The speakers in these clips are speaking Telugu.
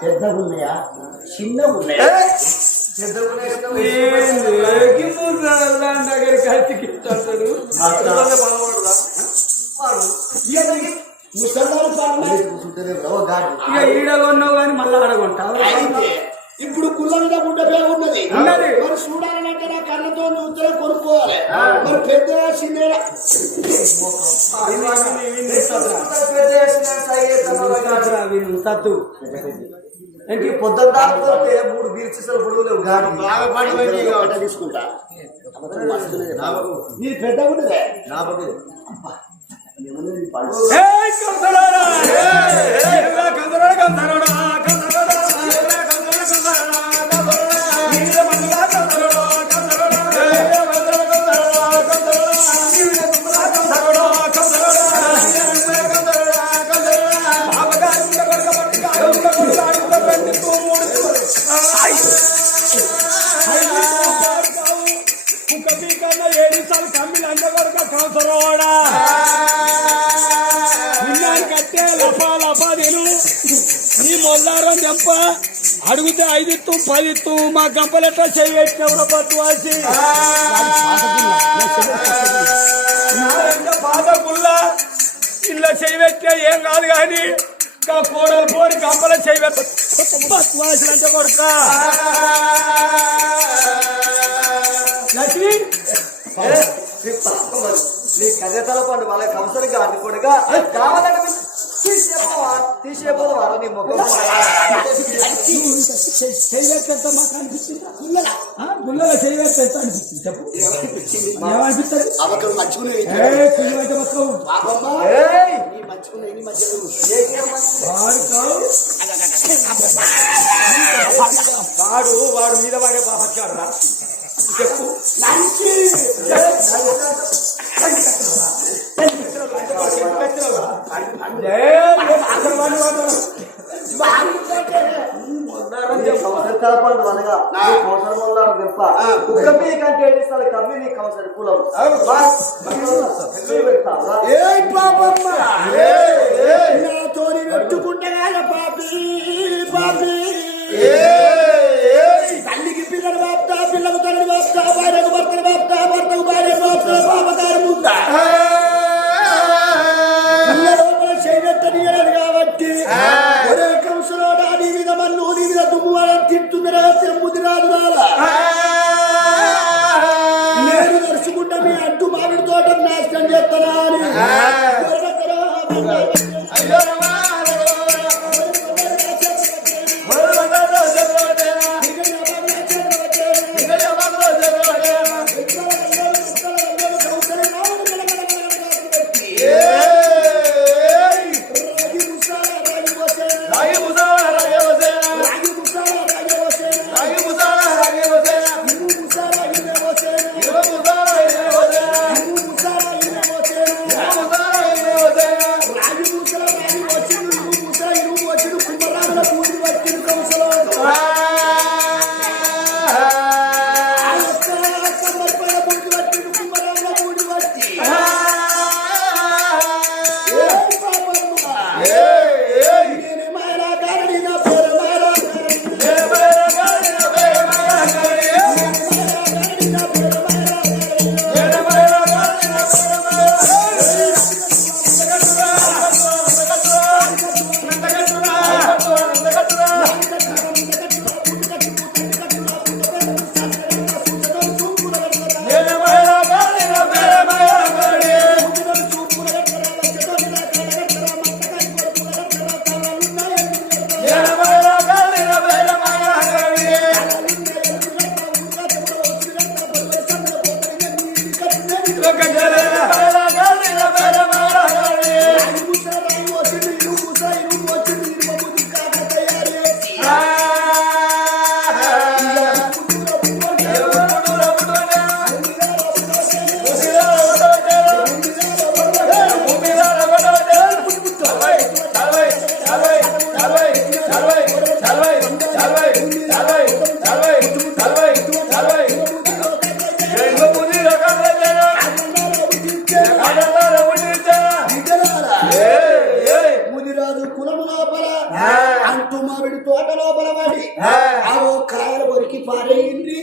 పెద్దగా ఉన్నాయా చిన్నగా ఉన్నాయా? ఈడగొన్నావు కానీ మళ్ళీ ఆడగొంటావు. ఇప్పుడు కుళ్ళంగా గుడ్డ పేరు ఉన్నది మరి చూడాలంటే నా కళ్ళతో నువ్వుతో కొనుక్కోవాలి. మరి పెద్ద ఏంటి పొద్దున్న దాకపోతే 3 బీర్చిసలు పొడుగులు బాగా పడి తీసుకుంటా. నీ పెద్ద ఉన్నదే నీ మొల్లారం చెంప అడిగితే 5 ఇత్తు 10 ఇత్తు మా గంపలెట్లా చేయవెట్టినవరా పట్టువాసి బాధకుల్లా ఇలా చేయవెట్టే ఏం కాదు కానీ కోడలు పోని గంపల చేయవెట్ట పట్టువాసి అంటే కొడుక లక్ష్మి నీ కన్నెతల పండు వాళ్ళ కంసరిగా అందుకోడుగా కావాలంటే తీసేపోదు వారు నీ ముఖం చేయవేస్తా మాకు అనిపిస్తుంది. గుళ్ళలో చేయవేస్తా అనిపిస్తుంది. చెప్పు ఏమనిపిస్తుంది? వాడు మీద వాడే బాగా చెప్పు పెట్టుకుంటే తల్లికి పిల్లలు బాపుతా పిల్లకు తల్లి బాపుతా భార్యకు భర్తలు బాపుతా భర్తకు భార్య బాపుతా పాపకారు ముందా లోపల చేయనెత్తనీయలేదు కాబట్టి ఒరే కంసులోడా నీ మీద మన్ను నీ మీద దుమ్ము వాళ్ళని తింటుందిరా తెమ్ముది రాదు నేను నడుచుకుంటా మీ అడ్డు మామిడి తోట నాశనం చేస్తానా అని మామిడి తోట లోపల పడి ఆ కాయలు కొరికి పారేయండి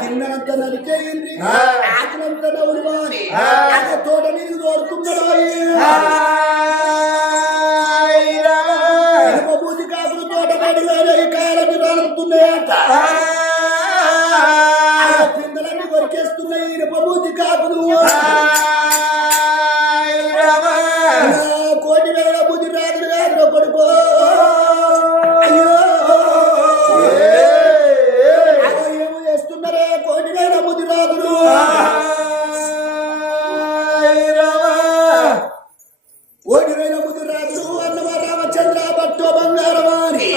కిందనంతా నరికేయండి ఆకులంతా నవ్వులు మారి తోట నీళ్ళు తోడుతున్నాడు బూది కాకులు తోట పడిలో కాయలన్నీ రాలుతున్నాయట పిందలన్నీ కొరికేస్తున్నాయి ఇనుపబూది కాకులు కోటి వేల బుద్ధి రాదులు కాదులో పడుకో ఏమో చేస్తున్నారే కోటి వేల బుద్ధి రాదులు కోటి వేల బుద్ధి రాదులు అన్నమ రామచంద్ర భట్టో బంగారవాణి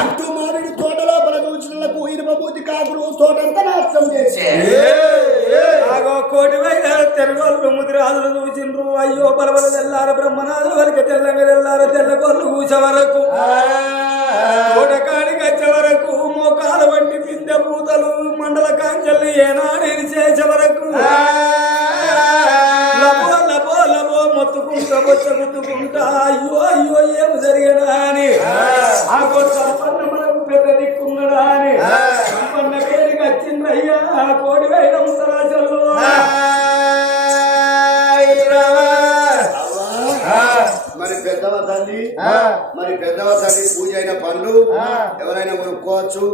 అంటూ మామిడి తోట లోపల చూసినలకు ఇనుపబూది కాకులు తోటంతా నాశనం చేసే కోటి వేల తెరగోళ్ళు ముదిరాజులు చూసిండ్రు అయ్యో బలబల తెల్లారు బ్రహ్మనాథుల వరకు తెల్లంగా తెల్లారు తెల్లగోళ్ళు కూసే వరకు తోటకాడికి వచ్చే వరకు మోకాల వంటి పిందె పూతలు మండల కాంచెల్ని ఏనాడేని చేసే వరకు లబో లబో లబో మొత్తుకుంటా బొచ్చగుద్దుకుంటా అయ్యో అయ్యో ఏమి జరిగడా అని ఆ సంపన్న మనకు పెద్ద దిక్కున్నాడా అని సంపన్న పేరుకి వచ్చిందయ్యా కోడి వేయడం ఉత్తరాజల్లో మరి పెద్దవ తల్లి పూజ అయిన పండ్లు ఎవరైనా కొనుక్కోవచ్చు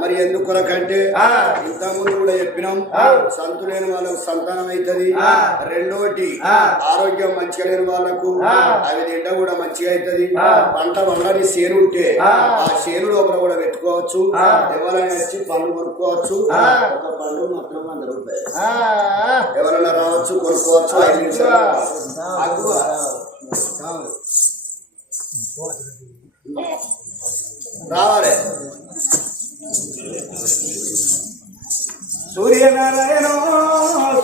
మరి ఎందుకు కొనకంటే ఇంత ముందు కూడా చెప్పినాం సంతులేని వాళ్ళకు సంతానం అవుతుంది రెండోటి ఆరోగ్యం మంచిగా లేని వాళ్ళకు అవి తింట కూడా మంచిగా అవుతుంది పంట వండని చేను ఉంటే ఆ చేను లోపల కూడా పెట్టుకోవచ్చు ఎవరైనా వచ్చి పండ్లు కొనుక్కోవచ్చు ఒక పండు మాత్రం 100 రూపాయలు ఎవరైనా రావచ్చు కొనుక్కోవచ్చు 5 నిమిషాలు రావాలి సూర్యనారాయణ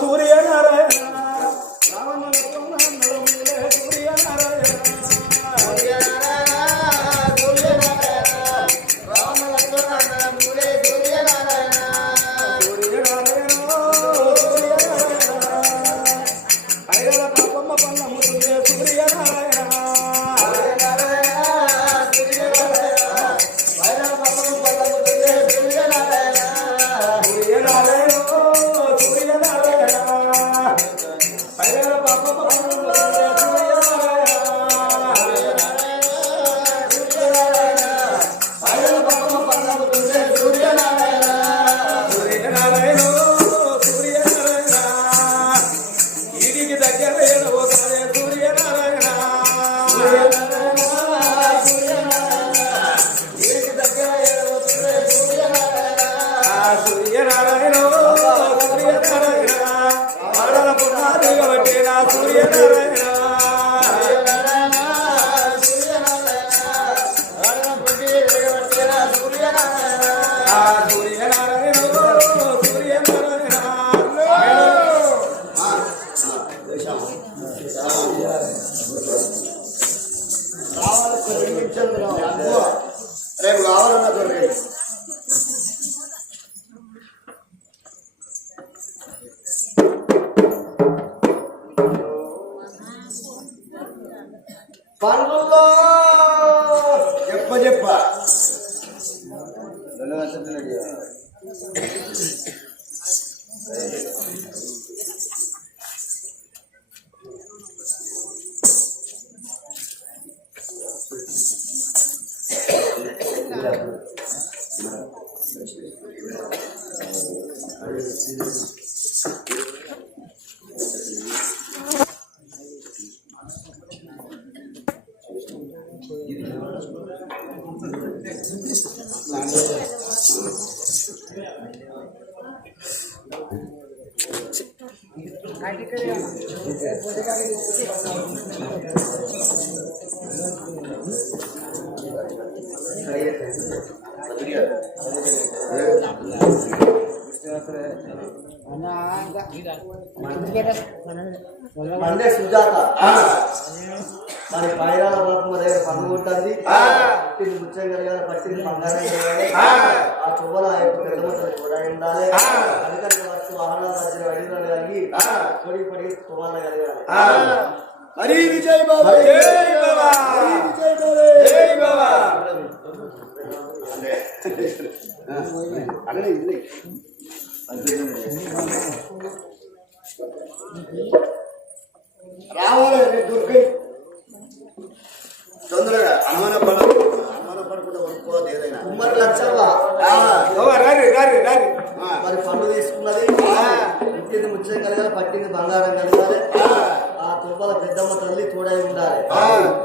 సూర్యనారాయణ రేపు కావాలన్నా దొరికే పనుల్లో చెప్ప మండే సుజాత మరి పైరాల మా దగ్గర పన్ను ఉంటుంది పట్టింది ముచ్చం కలిగాలి పట్టింది బంగారం కలిగాలి ఆ చువ్వల పెద్ద మొత్తం కూడా ఉండాలి అధికారిక వర్షం వాహనాల మధ్య అడిగినాలు కలిగి పొడి పొడి తువ్వాల కలిగాలి హరి విజయ్ బాబా జై బాబా జై బాబా రావాలి దొరికాయి తొందరగా అనుమానపడకుండా కొనుక్కోవద్దు ఏదైనా మరి లక్షవా రారి రారి రారి మరి పండు తీసుకున్నది ఇంటిని ముచ్చం కలగాలి పట్టింది బంగారం కలగాలి ఆ తుప్పల పెద్దమ్మ తల్లి తోడై ఉండాలి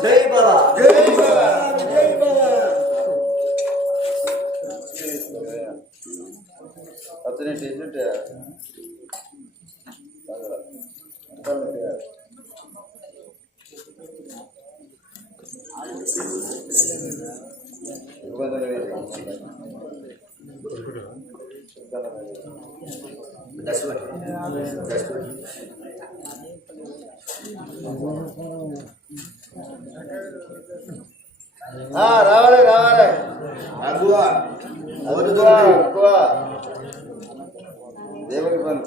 జై బాబా జై బాబా జై బాబా అతనే టీషర్ట్ రావాలి రావాలి అగువా దేవుని పని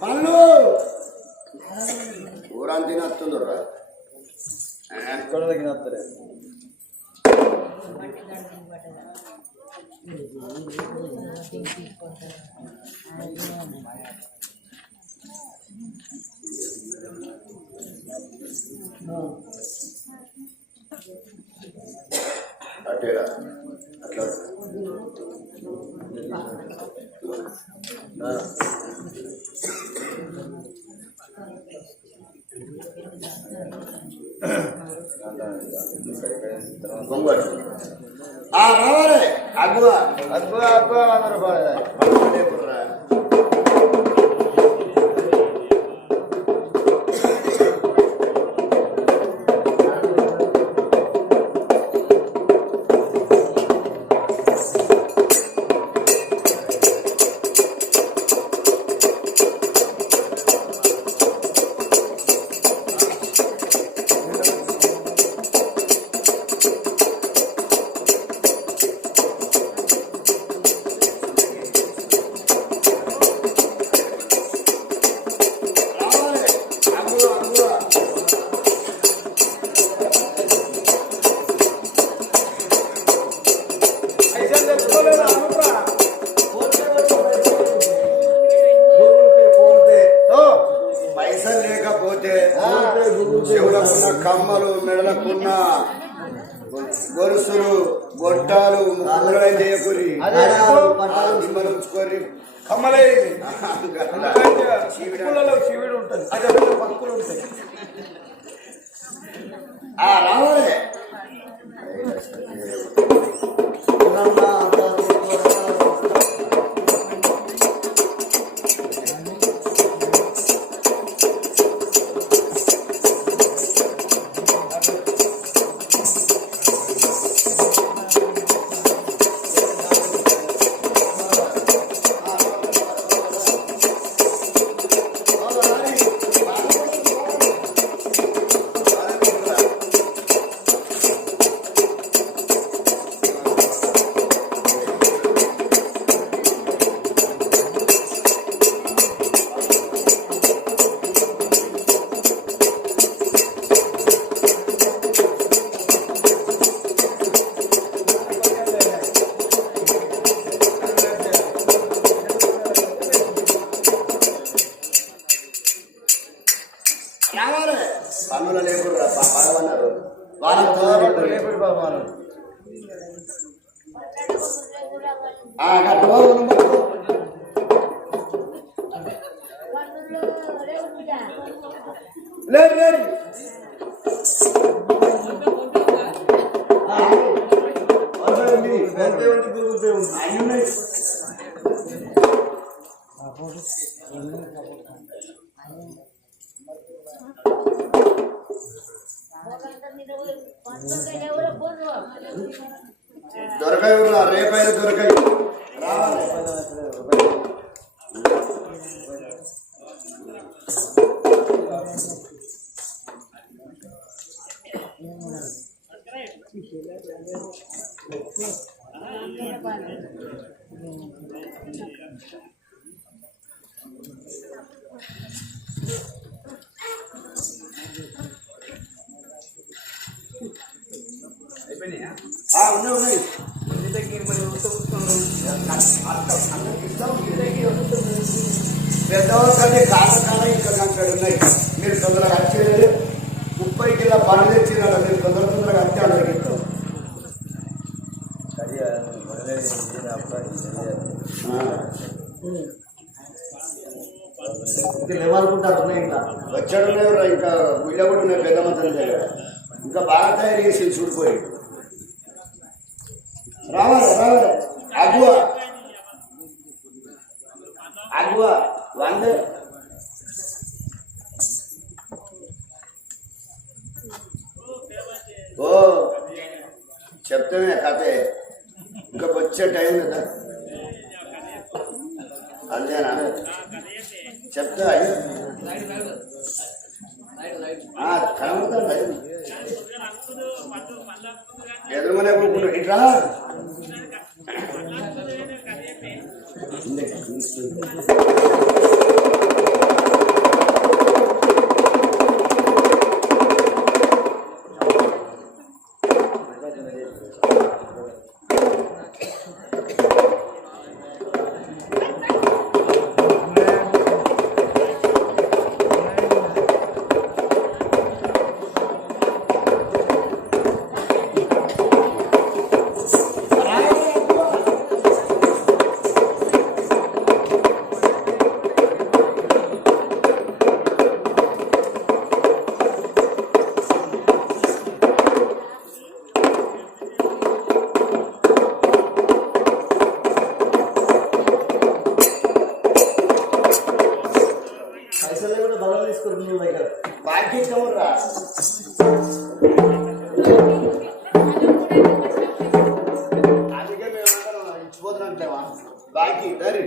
పళ్ళు ఊరాన్ని తినొస్తుండ్రా ఎక్కడ తగ్గినత్తలే అట్టేరా అట్లా రావాలి అగ్గువా అబ్బా అబ్బా 100 రూపాయలు పైసలు లేకపోతే చెవులకున్న కమ్మలు మెడలకున్న గొలుసులు గొట్టాలు ముగ్గురని చేయకూరి ఉంచుకోరి కమ్మలే శివులలో శివుడు ఉంటుంది అదే పక్కులు ఉంటాయి రావాలి పన్నుల లేబర్ పడవన్నారు వాళ్ళతో లేపడి బాబు లేదు లేదు దొరకాయి రేపైనా దొరకాయి రావాలి ఉన్నాయి పెద్దవాళ్ళ కంటే కారణకాలం ఇంకా కంటే ఉన్నాయి. మీరు తొందరగా వచ్చేది 30 కిలో బండ్లు తెచ్చినారు. మీరు తొందరగా వచ్చి అందరికి ఇస్తాం. ఏమనుకుంటారు ఇంకా వచ్చాడు ఇంకా గుళ్ళ కూడా ఉన్నాయి. పెద్ద మంత్రం దగ్గర ఇంకా బాగా తయారు చేసి చూడిపోయి రావాలి రావాలి. అగువ అగువ 100 ఓ చెప్తామే కథే. ఇంకా వచ్చే టైం కదా అంతేనా చెప్తా కనబడుతుంది. ఎదురుమనే కూర్చున్నాడు ఇట్లా బాకీ రా అందుకే మేము ఇచ్చిపోతున్నట్లేవా బాకీ దరి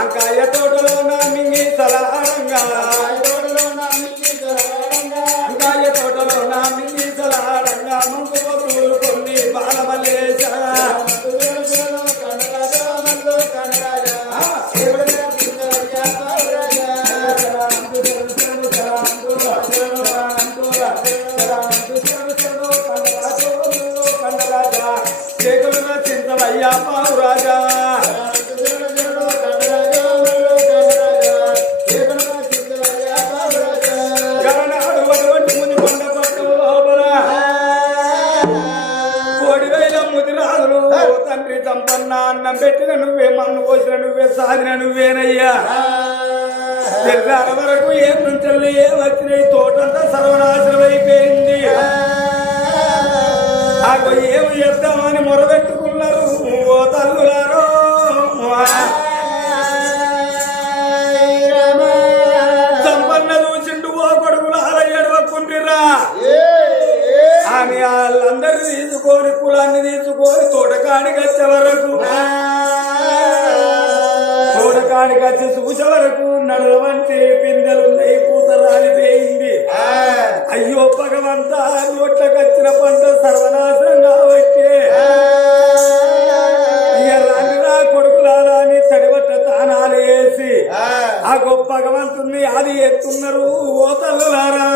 అంకాయ తోటలో నా మింగి సలాడంగా అంకాయ తోటలో నా మింగి సలాడంగా ముందు వస్తువులు కొన్ని బాలమల్లేశ చింతవయ్యా పావురాజా తండ్రి సంపన్న అన్నం పెట్టిన నువ్వే మన్ను పోసిన నువ్వే సాగిన నువ్వేనయ్యా. తెల్లార వరకు ఏం నుంచి ఏం వచ్చినాయి తోటంతా సర్వనాశనం అయిపోయింది. ఆకు ఏమి చేద్దామని మొరబెట్టుకున్నారు ఓ తల్లులారో. సంపన్న చూసిండు ఓ కొడుకులు అలా ఎడవకుండ్రిరా అని వాళ్ళందరినీ తీసుకొని కులాన్ని తీసుకొని తోటకాడికి వచ్చే వరకు తోటకాడికి వచ్చి చూసే వరకు నడవంటి పిందెలున్నాయి పూత రాలిపోయింది. అయ్యో భగవంతా నోట్లకు వచ్చిన పంట సర్వనాశనం కాబట్టి ఇక రండిరా కొడుకులారా అని తడిబట్ట తానాలు వేసి ఆ గొప్ప భగవంతుని అది ఎత్తున్నారు ఓ తల్లులారా.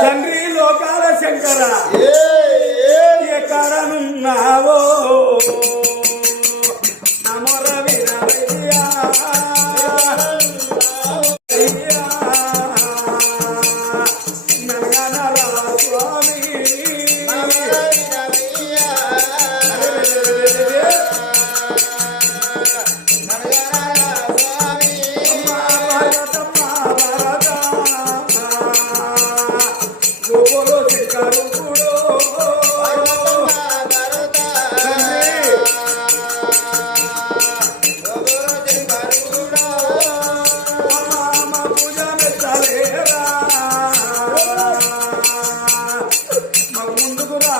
తండ్రి లోకాల శంకర ఎక్కడనున్నావో నమో రవి రవయ్యా నగనరా స్వామి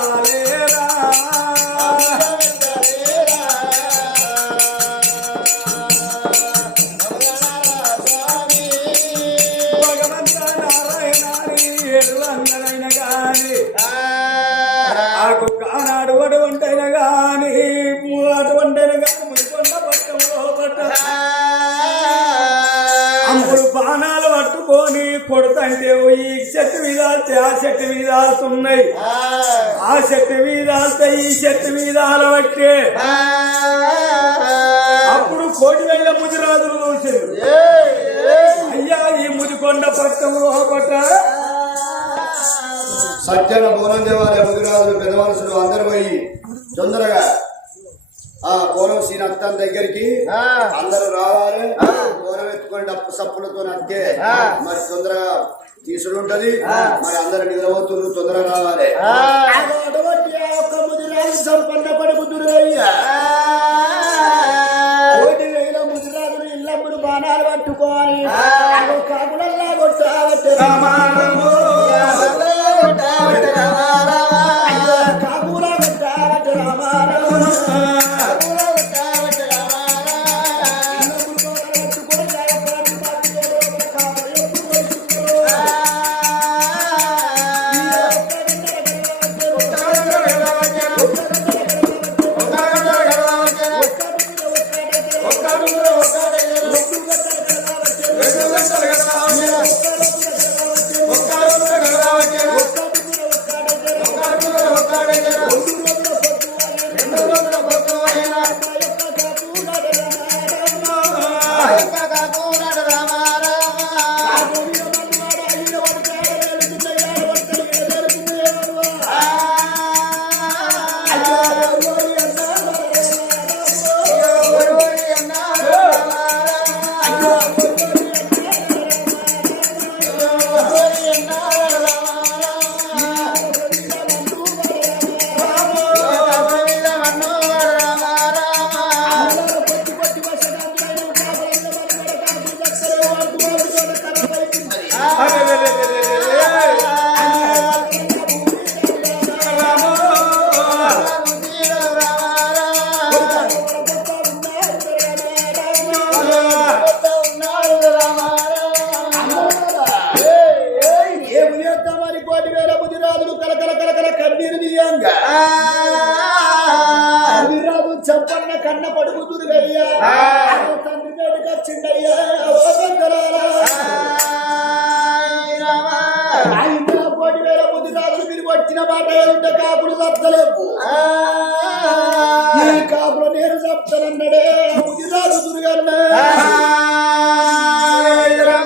రాలేరా భగవంత నారాయణాని ఎరువంగనైన గాని ఆకు కానాడు అటువంటైన గాని అటువంటైన గాని మునికొండ పట్టంలో పట్ట అప్పుడు బాణాలు పట్టుకొని కొడుతంటే ఈ చెట్టు మీద ఆ చెట్టు మీద ఉన్నాయి ఆ చెట్టు మీద ఈ చెట్టు మీద బట్టే అప్పుడు కోటి వేల ముదిరాజులు చూసారు అయ్యా ఈ ముదికొండ పట్టంలో పట్ట సత్యన బోనం దేవాలయ ముదిరాజులు పెద్ద మనుషులు అందరూ పోయి తొందరగా ఆ బోనం సీన్ అత్తం దగ్గరికి అందరూ రావాలి బోనం ఎత్తుకొని డప్పు సప్పులతో అత్తే మరి తొందరగా తీసుడు ఉంటది మరి అందరు నిద్రపోతున్నారు తొందరగా రావాలి ఒక్క ముదిరాజు సంపన్న పడుకుతురయ్యా కోటి వేల ముదిరాజులు ఇల్లప్పుడు బాణాలు పట్టుకోవాలి కాకులల్లా కొట్టాలి కాకులా కొట్టాలి రామారామ చెప్పన్న కన్న పడుకుతురు అయ్యా తండ్రి పేరుకి వచ్చిండయ్యా కోటి వేల బుద్ధి కాకులు మీరు వచ్చిన మాట ఉంటే కాకులు చెప్తలేవు ఈ కాకులు నేను చెప్తానన్నాడే బుద్ధి రాదు దుర్గన్న